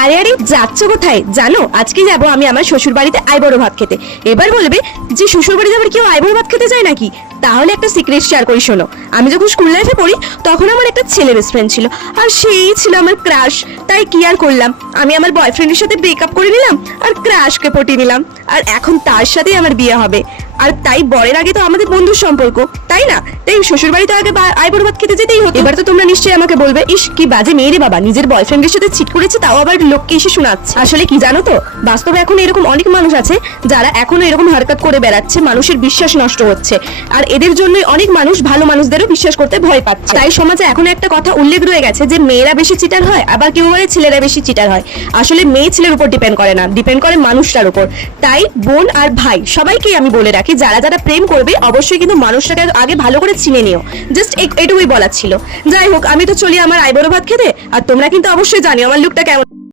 আরে আরে যাচ্ছ কোথায় জানো? আজকে যাব আমি আমার শ্বশুর বাড়িতে আইবুড়ো ভাত খেতে। এবার বলবে যে শ্বশুর বাড়িতে আবার কেউ আইবুড়ো ভাত খেতে যায় নাকি? তাহলে একটা সিক্রেট শেয়ার করি শোনো। আমি যখন স্কুল লাইফে পড়ি তখন আমার একটা ছেলে বেস্ট ফ্রেন্ড ছিল, আর সেই ছিল আমার ক্রাশ। তাই কি আর করলাম, আমি আমার বয়ফ্রেন্ডের সাথে ব্রেকআপ করে নিলাম আর ক্রাশকে পটিয়ে নিলাম, আর এখন তার সাথেই আমার বিয়ে হবে। আর তাই বরের আগে তো আমাদের বন্ধুর সম্পর্ক, তাই না? তাই শ্বশুর বাড়িতে আগে আইবুড়ো ভাত খেতে যেতেই হতো। এবার তো তোমরা নিশ্চয়ই আমাকে বলবে, ইস কি বাজে মেয়ে রে বাবা, নিজের বয়ফ্রেন্ডের সাথে চিট করেছে তাও আবার লোককে এসে শোনাচ্ছে। আসলে কি জানো তো, বাস্তবে এখন এরকম অনেক মানুষ আছে যারা এখনো এরকম হরকত করে বেড়াচ্ছে, মানুষের বিশ্বাস নষ্ট হচ্ছে। আর এদের জন্যই অনেক মানুষ ভালো মানুষদেরও বিশ্বাস করতে ভয় পাচ্ছে। তাই সমাজে এখন একটা কথা উল্লেখ রয়ে গেছে যে মেয়েরা বেশি চিটার হয়, আবার কেউ বলে ছেলেরা বেশি চিটার হয়। আসলে মেয়ে ছেলের উপর ডিপেন্ড করে না, ডিপেন্ড করে মানুষটার উপর। তাই বোন আর ভাই সবাইকেই আমি বলে রাখি, যারা যারা প্রেম করবে অবশ্যই কিন্তু মানুষটাকে আগে ভালো করে চিনে নিও। জাস্ট এটুকুই বলার ছিল। যাই হোক, আমি তো চলি আমার আইবুড়ো ভাত খেতে, আর তোমরা কিন্তু অবশ্যই জানিও আমার লুকটা কেমন।